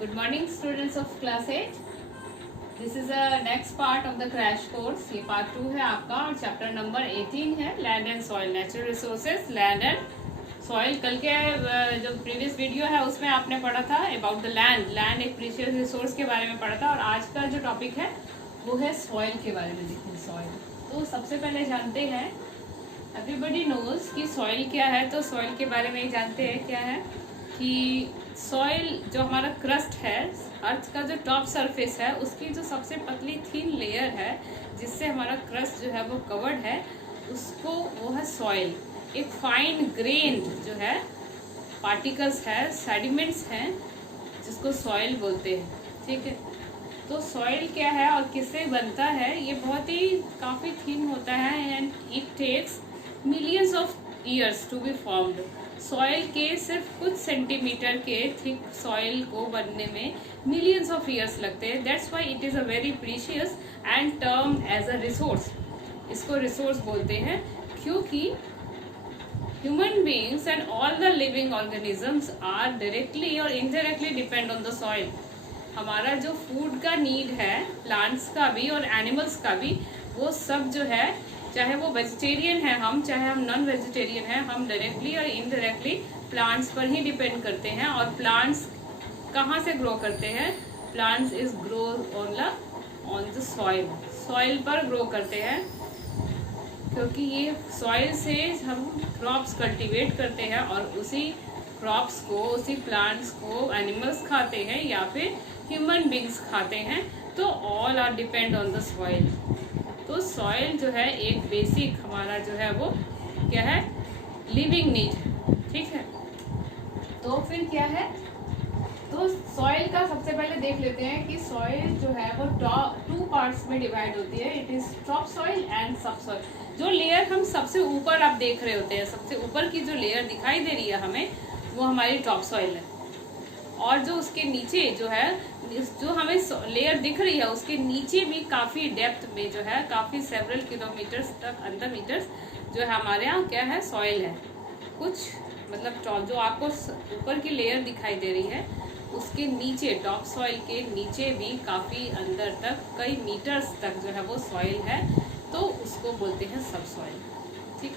Good morning students of class 8. This is the next part of the crash course. ये part 2 है आपका और chapter number 18 है land and soil, natural resources, land and soil. कल के जो previous video है उसमें आपने पढ़ा था अबाउट द लैंड। लैंड एक प्रीशियस रिसोर्स के बारे में पढ़ा था और आज का जो टॉपिक है वो है सॉइल के बारे में। देखिए सॉइल, तो सबसे पहले जानते हैं, एवरीबडी नोज कि सॉइल क्या है। तो सॉइल के बारे में जानते हैं क्या है कि सॉइल जो हमारा क्रस्ट है, अर्थ का जो टॉप सरफेस है, उसकी जो सबसे पतली थीन लेयर है जिससे हमारा क्रस्ट जो है वो कवर्ड है, उसको वो है सॉइल। एक फाइन ग्रेन जो है पार्टिकल्स है, सेडिमेंट्स हैं, जिसको सॉइल बोलते हैं। ठीक है, तो सॉइल क्या है और किससे बनता है, ये बहुत ही काफ़ी थीन होता है and it takes millions of years to be formed. Soil के सिर्फ कुछ सेंटीमीटर के थिक सॉइल को बनने में मिलियंस ऑफ ईयर्स लगते हैं। That's why it is a very precious and term as a resource. इसको रिसोर्स बोलते हैं क्योंकि human beings and all the living organisms are directly और indirectly depend on the soil. हमारा जो फूड का नीड है, प्लांट्स का भी और एनिमल्स का भी, वो सब जो है, चाहे वो वेजिटेरियन है हम, चाहे हम नॉन वेजिटेरियन है, हम डायरेक्टली और इनडायरेक्टली प्लांट्स पर ही डिपेंड करते हैं। और प्लांट्स कहाँ से ग्रो करते हैं? Plants is grow on the soil, soil पर ग्रो करते हैं क्योंकि ये सॉइल से हम क्रॉप्स कल्टीवेट करते हैं और उसी क्रॉप्स को, उसी प्लांट्स को एनिमल्स खाते हैं या फिर ह्यूमन बींग्स खाते हैं। तो all are depend on the soil. तो सॉइल जो है एक बेसिक हमारा जो है वो क्या है, लिविंग नीड। ठीक है, तो फिर क्या है, तो सॉइल का सबसे पहले देख लेते हैं कि सॉइल जो है वो टू पार्ट्स में डिवाइड होती है। It is top soil and सब सॉइल। जो लेयर हम सबसे ऊपर आप देख रहे होते हैं, सबसे ऊपर की जो लेयर दिखाई दे रही है हमें, वो हमारी टॉप सॉइल है। और जो उसके नीचे जो है, जो हमें लेयर दिख रही है, उसके नीचे भी काफ़ी डेप्थ में जो है, काफ़ी सेवरल किलोमीटर्स तक, अंदर मीटर्स जो है हमारे यहाँ क्या है, सॉइल है। कुछ मतलब जो आपको ऊपर की लेयर दिखाई दे रही है, उसके नीचे, टॉप सॉइल के नीचे भी काफ़ी अंदर तक, कई मीटर्स तक जो है वो सॉइल है। तो उसको बोलते हैं सब सॉइल। ठीक,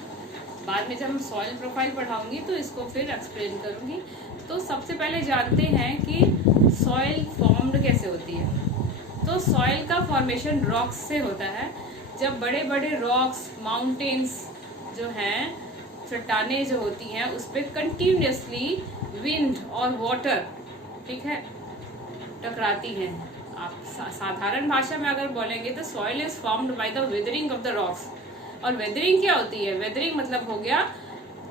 बाद में जब हम सॉइल प्रोफाइल पढ़ाऊंगी तो इसको फिर एक्सप्लेन करूंगी। तो सबसे पहले जानते हैं कि सॉइल फॉर्म्ड कैसे होती है। तो सॉइल का फॉर्मेशन रॉक्स से होता है। जब बड़े बड़े रॉक्स, माउंटेन्स जो हैं, चट्टानें जो होती हैं, उस पर कंटिन्यूसली विंड और वाटर, ठीक है, टकराती हैं। आप साधारण भाषा में अगर बोलेंगे तो soil is formed by the weathering of the rocks. और वेदरिंग क्या होती है? वेदरिंग मतलब हो गया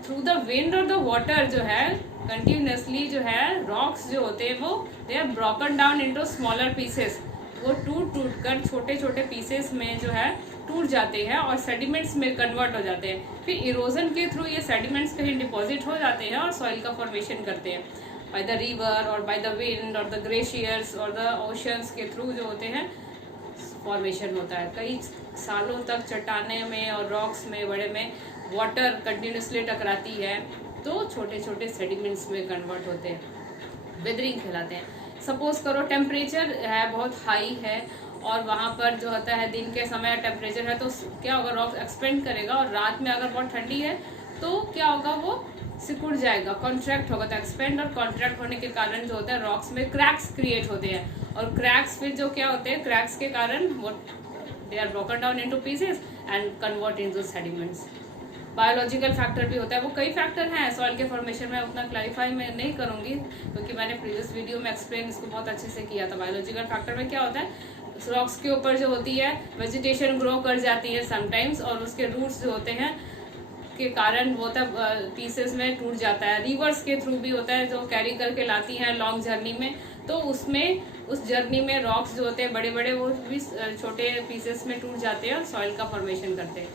थ्रू द विंड और द वाटर जो है कंटिन्यूसली जो है रॉक्स जो होते हैं वो they are broken down into smaller pieces. वो टूट कर छोटे छोटे पीसेस में जो है टूट जाते हैं और सेडिमेंट्स में कन्वर्ट हो जाते हैं। फिर इरोजन के थ्रू ये सेडिमेंट्स कहीं डिपॉजिट हो जाते हैं और सॉइल का फॉर्मेशन करते हैं बाय द रिवर और बाय द विंड और द ग्लेशियर्स और द ओशंस के थ्रू जो होते हैं फॉर्मेशन होता है। कई सालों तक चट्टाने में और रॉक्स में, बड़े में वाटर कंटिन्यूसली टकराती है तो छोटे छोटे सेडिमेंट्स में कन्वर्ट होते हैं, वेदरिंग कहलाते हैं। सपोज करो टेम्परेचर है, बहुत हाई है और वहाँ पर जो होता है दिन के समय टेम्परेचर है, तो क्या होगा, रॉक एक्सपेंड करेगा और रात में अगर बहुत ठंडी है तो क्या होगा, वो सिकुड़ जाएगा, कॉन्ट्रैक्ट होगा। तो एक्सपेंड और कॉन्ट्रैक्ट होने के कारण जो होता है रॉक्स में क्रैक्स क्रिएट होते हैं और क्रैक्स फिर जो क्या होते हैं, क्रैक्स के कारण वो they are broken down into pieces and convert into sediments. Biological factor भी होता है, वो कई फैक्टर हैं सॉइल के फॉर्मेशन में, उतना क्लैरिफाई मैं नहीं करूंगी क्योंकि मैंने प्रीवियस वीडियो में एक्सप्लेन इसको बहुत अच्छे से किया था। बायोलॉजिकल फैक्टर में क्या होता है, रॉक्स के ऊपर जो होती है वेजिटेशन ग्रो कर जाती है समटाइम्स और उसके रूट्स जो होते हैं के कारण वो तब पीसेस में टूट जाता है। रिवर्स के थ्रू भी होता है जो कैरी करके लाती हैं लॉन्ग जर्नी में, तो उसमें उस जर्नी में रॉक्स जो होते हैं बड़े बड़े, वो भी छोटे पीसेस में टूट जाते हैं और सॉइल का फॉर्मेशन करते हैं।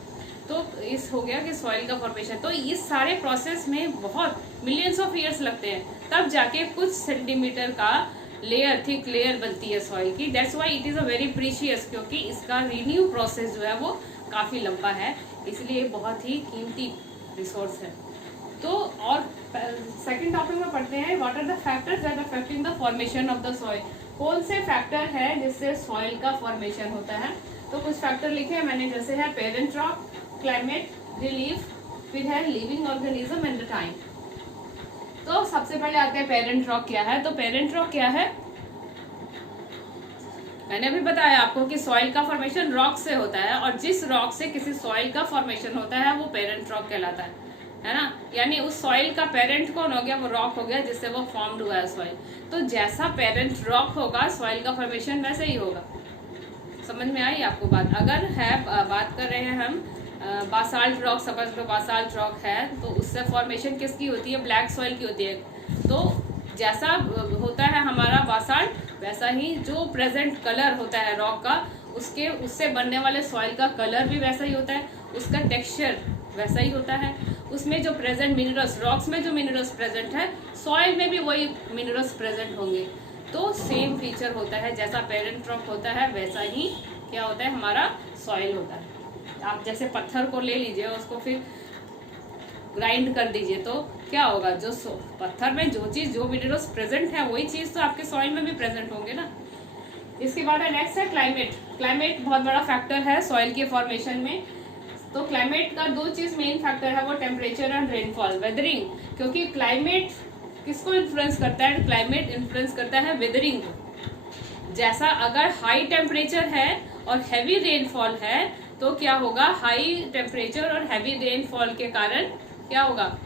तो इस हो गया कि सॉइल का फॉर्मेशन। तो इस सारे प्रोसेस में बहुत मिलियंस ऑफ ईयर्स लगते हैं, तब जाके कुछ सेंटीमीटर का लेयर, थिक लेयर बनती है सॉइल की। That's why it is a very precious, क्योंकि इसका रिन्यू प्रोसेस जो है वो काफ़ी लंबा है, इसलिए बहुत ही कीमती रिसोर्स है। तो और सेकंड टॉपिक में पढ़ते हैं what are the factors that affecting the formation of the soil. कौन से फैक्टर है जिससे सॉइल का फॉर्मेशन होता है। तो कुछ फैक्टर लिखे हैं मैंने, जैसे है पेरेंट रॉक, क्लाइमेट, रिलीफ, फिर है living organism and the time. तो सबसे पहले आते हैं पेरेंट रॉक क्या है। तो पेरेंट रॉक क्या है, मैंने अभी बताया आपको कि सॉइल का फॉर्मेशन रॉक से होता है, और जिस रॉक से किसी सॉइल का फॉर्मेशन होता है वो पेरेंट रॉक कहलाता है ना। यानी उस सॉइल का पेरेंट कौन हो गया, वो रॉक हो गया जिससे वो फॉर्म्ड हुआ है सॉइल। तो जैसा पेरेंट रॉक होगा सॉइल का फॉर्मेशन वैसे ही होगा। समझ में आई आपको बात। अगर है बात कर रहे हैं हम बासाल्ट रॉक, समझ लो बासाल्ट रॉक है, तो उससे फॉर्मेशन किसकी होती है, ब्लैक सॉइल की होती है। तो जैसा होता है हमारा बासाल्ट, वैसा ही जो प्रेजेंट कलर होता है रॉक का, उससे बनने वाले सॉइल का कलर भी वैसा ही होता है, उसका टेक्सचर वैसा ही होता है। उसमें जो प्रेजेंट मिनरल्स, रॉक्स में जो मिनरल्स प्रेजेंट है, सॉइल में भी वही मिनरल्स प्रेजेंट होंगे। तो सेम फीचर होता है, जैसा पेरेंट रॉक होता है वैसा ही क्या होता है, हमारा सॉइल होता है। आप जैसे पत्थर को ले लीजिए, उसको फिर ग्राइंड कर दीजिए, तो क्या होगा, जो पत्थर में जो चीज, जो मिनरल्स प्रेजेंट है, वही चीज तो आपके सॉइल में भी प्रेजेंट होंगे ना। इसके बाद नेक्स्ट है क्लाइमेट। क्लाइमेट बहुत बड़ा फैक्टर है सॉइल के फॉर्मेशन में। तो क्लाइमेट का दो चीज मेन फैक्टर है, वो टेम्परेचर एंड रेनफॉल, वेदरिंग। क्योंकि क्लाइमेट किसको इन्फ्लुएंस करता है, क्लाइमेट इन्फ्लुएंस करता है वेदरिंग को। जैसा अगर हाई टेम्परेचर है और हैवी रेनफॉल है, तो क्या होगा, हाई टेम्परेचर और हैवी रेनफॉल के कारण क्या होगा,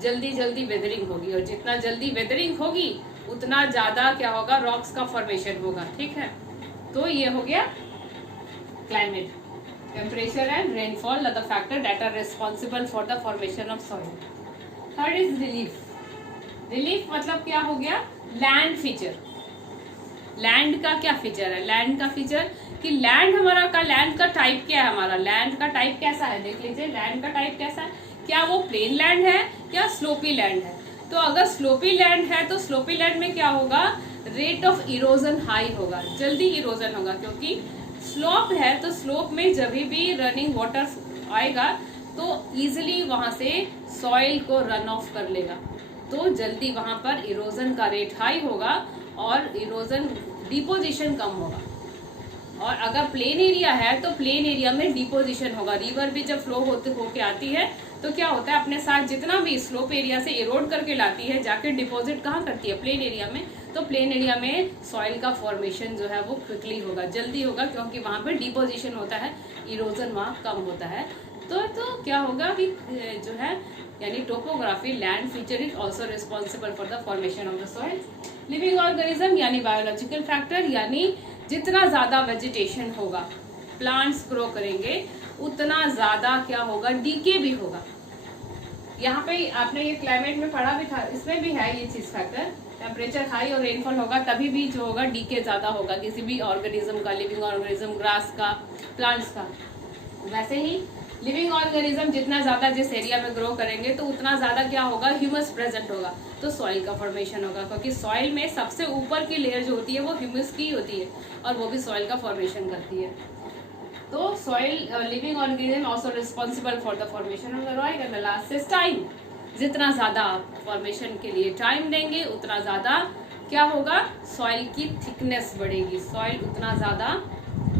जल्दी जल्दी वेदरिंग होगी, और जितना जल्दी वेदरिंग होगी उतना ज्यादा क्या होगा, रॉक्स का फॉर्मेशन होगा। ठीक है, तो ये हो गया climate, temperature and rainfall are the factor that are responsible for the formation of soil. Third is relief. Relief मतलब क्या हो गया, लैंड फीचर। लैंड का क्या फीचर है, लैंड का फीचर कि लैंड हमारा का, लैंड का टाइप क्या है, हमारा लैंड का टाइप कैसा है, देख लीजिए लैंड का टाइप कैसा है, क्या वो प्लेन लैंड है या स्लोपी लैंड है। तो अगर स्लोपी लैंड है तो स्लोपी लैंड में क्या होगा, रेट ऑफ इरोजन हाई होगा, जल्दी इरोजन होगा, क्योंकि स्लोप है तो स्लोप में जब भी रनिंग वाटर आएगा तो इजिली वहां से सॉइल को रन ऑफ कर लेगा, तो जल्दी वहां पर इरोजन का रेट हाई होगा और इरोजन डिपोजिशन कम होगा। और अगर प्लेन एरिया है तो प्लेन एरिया में डिपोजिशन होगा। रिवर भी जब फ्लो होके आती है तो क्या होता है, अपने साथ जितना भी स्लोप एरिया से इरोड करके लाती है, जाके डिपॉजिट कहाँ करती है, प्लेन एरिया में। तो प्लेन एरिया में सॉइल का फॉर्मेशन जो है वो क्विकली होगा, जल्दी होगा, क्योंकि वहां पे डिपोजिशन होता है, इरोजन वहां कम होता है। तो क्या होगा कि जो है, यानी topography, land feature is also responsible for the formation of the soil. Living organism यानी बायोलॉजिकल फैक्टर, यानी जितना ज्यादा वेजिटेशन होगा, प्लांट्स ग्रो करेंगे, उतना ज्यादा क्या होगा, डीके भी होगा। यहाँ पे आपने ये क्लाइमेट में पढ़ा भी था, इसमें भी है ये चीज फैक्टर, टेम्परेचर हाई और रेनफॉल होगा तभी भी जो होगा डीके ज्यादा होगा किसी भी ऑर्गेनिज्म का, लिविंग ऑर्गेनिज्म, ग्रास का, प्लांट्स का। वैसे ही लिविंग ऑर्गेनिज्म जितना ज्यादा जिस एरिया में ग्रो करेंगे तो उतना ज्यादा क्या होगा, ह्यूमस प्रेजेंट होगा, तो सॉइल का फॉर्मेशन होगा, क्योंकि सॉइल में सबसे ऊपर की लेयर जो होती है वो ह्यूमस की होती है, और वो भी सॉइल का फॉर्मेशन करती है। तो soil living organism also responsible for the formation of the soil. And the last is time. जितना ज्यादा फॉर्मेशन के लिए टाइम देंगे उतना ज्यादा क्या होगा, सॉइल की थिकनेस बढ़ेगी, सॉइल उतना ज्यादा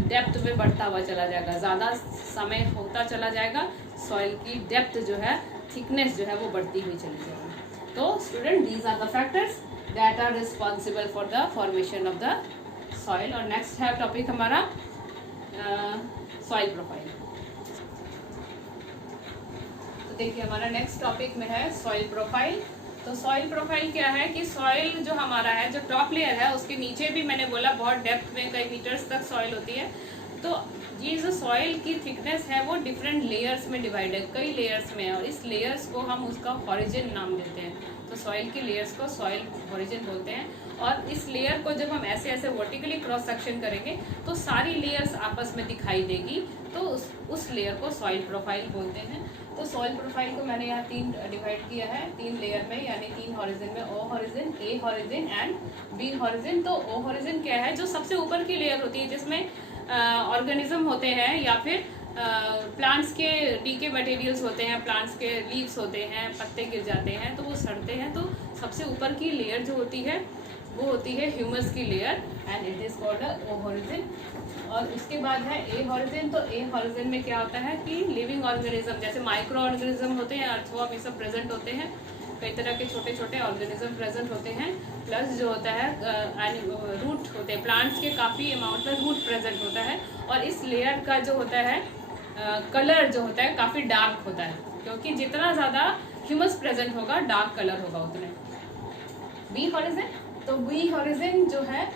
डेप्थ में बढ़ता हुआ चला जाएगा, ज्यादा समय होता चला जाएगा, सॉइल की डेप्थ जो है, थिकनेस जो है वो बढ़ती हुई चली जाएगी। तो student, these are the factors that are responsible for the formation of the soil. और नेक्स्ट है टॉपिक हमारा सॉइल प्रोफाइल। तो देखिए हमारा नेक्स्ट टॉपिक में है सॉइल प्रोफाइल। तो सॉइल प्रोफाइल क्या है कि सॉइल जो हमारा है, जो टॉप लेयर है, उसके नीचे भी मैंने बोला बहुत डेप्थ में कई मीटर्स तक सॉइल होती है। तो ये जो सॉइल की थिकनेस है वो डिफरेंट लेयर्स में डिवाइड है, कई लेयर्स में, और इस लेयर्स को हम उसका हॉरिजन नाम देते हैं। तो सॉइल की लेयर्स को सॉइल हॉरिजन बोलते हैं, और इस लेयर को जब हम ऐसे ऐसे वर्टिकली क्रॉस सेक्शन करेंगे तो सारी लेयर्स आपस में दिखाई देगी, तो उस लेयर को सॉइल प्रोफाइल बोलते हैं। तो सॉइल प्रोफाइल को मैंने यहाँ तीन डिवाइड किया है, तीन लेयर में, यानी तीन हॉरिजन में, O horizon, A horizon and B horizon. तो ओ हॉरिजन क्या है, जो सबसे ऊपर की लेयर होती है जिसमें ऑर्गेनिज्म होते हैं या फिर प्लांट्स के डीके मटेरियल्स होते हैं, प्लांट्स के लीव्स होते हैं, पत्ते गिर जाते हैं तो वो सड़ते हैं, तो सबसे ऊपर की लेयर जो होती है वो होती है ह्यूमस की layer and it is called O horizon. और उसके बाद है ए होरिजन। तो ए होरिजन में क्या होता है कि लिविंग ऑर्गेनिज्म जैसे माइक्रो ऑर्गेनिज्म होते हैं, अर्थवर्म, ये सब प्रेजेंट होते हैं, कई तरह के छोटे छोटे ऑर्गेनिज्म प्रेजेंट होते हैं। प्लस जो होता है रूट होते हैं, प्लांट्स के काफ़ी अमाउंट में रूट प्रेजेंट होता है। और इस लेयर का जो होता है कलर जो होता है काफ़ी डार्क होता है, क्योंकि जितना ज़्यादा ह्यूमस प्रेजेंट होगा डार्क कलर होगा उतने। बी हॉरिजन, तो बी हॉरिजन जो है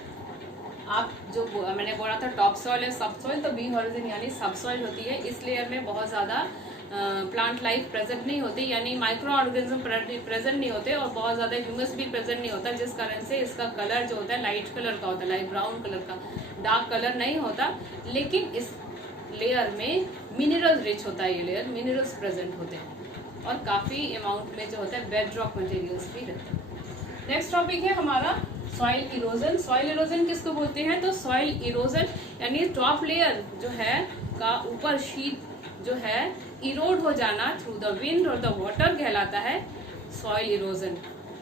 आप जो मैंने बोला था टॉप सॉइल है सब सॉइल, तो बी हॉरिजन यानी सब सॉइल होती है। इस लेयर में बहुत ज़्यादा प्लांट लाइफ प्रेजेंट नहीं होती, यानी माइक्रो ऑर्गेनिज्म प्रेजेंट नहीं होते और बहुत ज़्यादा ह्यूमस भी प्रेजेंट नहीं होता, जिस कारण से इसका कलर जो होता है लाइट कलर का होता है, लाइट ब्राउन कलर का, डार्क कलर नहीं होता। लेकिन इस लेयर में मिनरल रिच होता है, ये लेयर मिनरल्स प्रेजेंट होते हैं और काफ़ी अमाउंट में जो होता है बेड रॉक मटेरियल्स भी रहते हैं। नेक्स्ट टॉपिक है हमारा सॉइल इरोजन। सॉइल इरोजन किसको बोलते हैं? तो सॉइल इरोजन यानी टॉप लेयर जो है का ऊपर शीट जो है इरोड हो जाना थ्रू द विंड और द वाटर कहलाता है सॉइल इरोजन।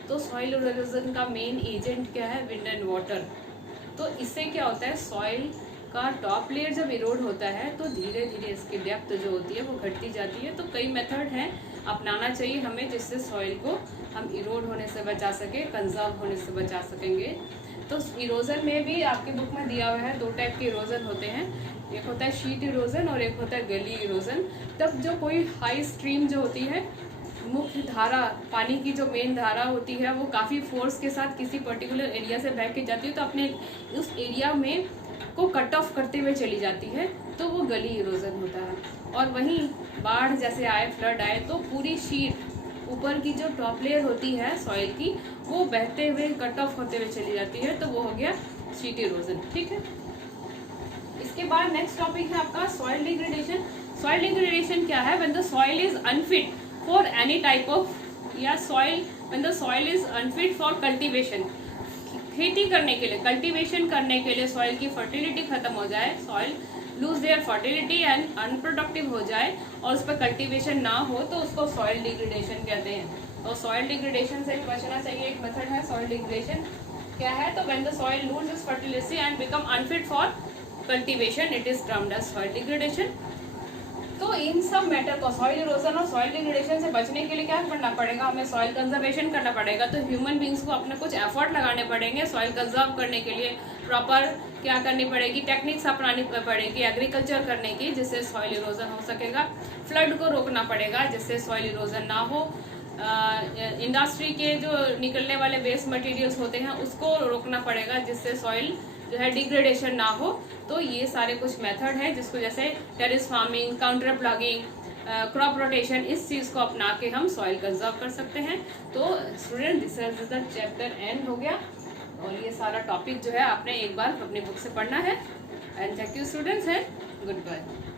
तो सॉइल इरोजन का मेन एजेंट क्या है? Wind and water. तो इससे क्या होता है, सॉइल का टॉप लेयर जब इरोड होता है तो धीरे धीरे इसकी डेप्थ जो होती है वो घटती जाती है। तो कई मेथड हैं अपनाना चाहिए हमें, जिससे सॉइल को हम इरोड होने से बचा सके, कंजर्व होने से बचा सकेंगे। तो इरोजन में भी आपके बुक में दिया हुआ है, दो टाइप के इरोजन होते हैं, एक होता है शीट इरोजन और एक होता है गली इरोजन। तब जो कोई हाई स्ट्रीम जो होती है, मुख्य धारा, पानी की जो मेन धारा होती है वो काफ़ी फोर्स के साथ किसी पर्टिकुलर एरिया से बह के जाती है, तो अपने उस एरिया में को कट ऑफ करते हुए चली जाती है, तो वो गली इरोजन होता है। और वहीं बाढ़ जैसे आए, फ्लड आए, तो पूरी शीट ऊपर की जो टॉप लेयर होती है सॉइल की वो बहते हुए कट ऑफ होते हुए चली जाती है, तो वो हो गया शीट इरोजन। ठीक है, इसके बाद नेक्स्ट टॉपिक है आपका सॉइल डिग्रेडेशन। सॉइल डिग्रेडेशन क्या है? When the soil is unfit for any type of, या soil when the soil is unfit for cultivation, खेती करने के लिए, कल्टीवेशन करने के लिए सॉइल की फर्टिलिटी खत्म हो जाए, soil lose their fertility and unproductive हो जाए और उस पर कल्टीवेशन ना हो, तो उसको सॉइल डिग्रेडेशन कहते हैं। तो सॉइल डिग्रेडेशन से बचना चाहिए। एक मेथड है सॉइल डिग्रेडेशन क्या है? तो when the soil lose its fertility and become unfit for cultivation, it is termed as soil degradation. तो इन सब मैटर को, सॉइल इरोजन और सॉइल डिग्रेडेशन से बचने के लिए क्या करना पड़ेगा? हमें सॉइल कंजर्वेशन करना पड़ेगा। तो ह्यूमन बींग्स को अपने कुछ एफर्ट लगाने पड़ेंगे सॉइल कंजर्व करने के लिए। प्रॉपर क्या करनी पड़ेगी? टेक्निक्स अपनानी पड़ेगी एग्रीकल्चर करने की, जिससे सॉइल इरोजन हो सकेगा। फ्लड को रोकना पड़ेगा जिससे सॉइल इरोजन ना हो। इंडस्ट्री के जो निकलने वाले वेस्ट मटेरियल्स होते हैं उसको रोकना पड़ेगा जिससे सॉइल जो है डिग्रेडेशन ना हो। तो ये सारे कुछ मेथड है जिसको जैसे terrace farming, counter plugging, crop rotation, इस चीज़ को अपना के हम सॉइल कंजर्व कर सकते हैं। तो student this is the chapter and हो गया और ये सारा टॉपिक जो है आपने एक बार अपनी बुक से पढ़ना है। एंड थैंक यू स्टूडेंट्स, है गुड बाय।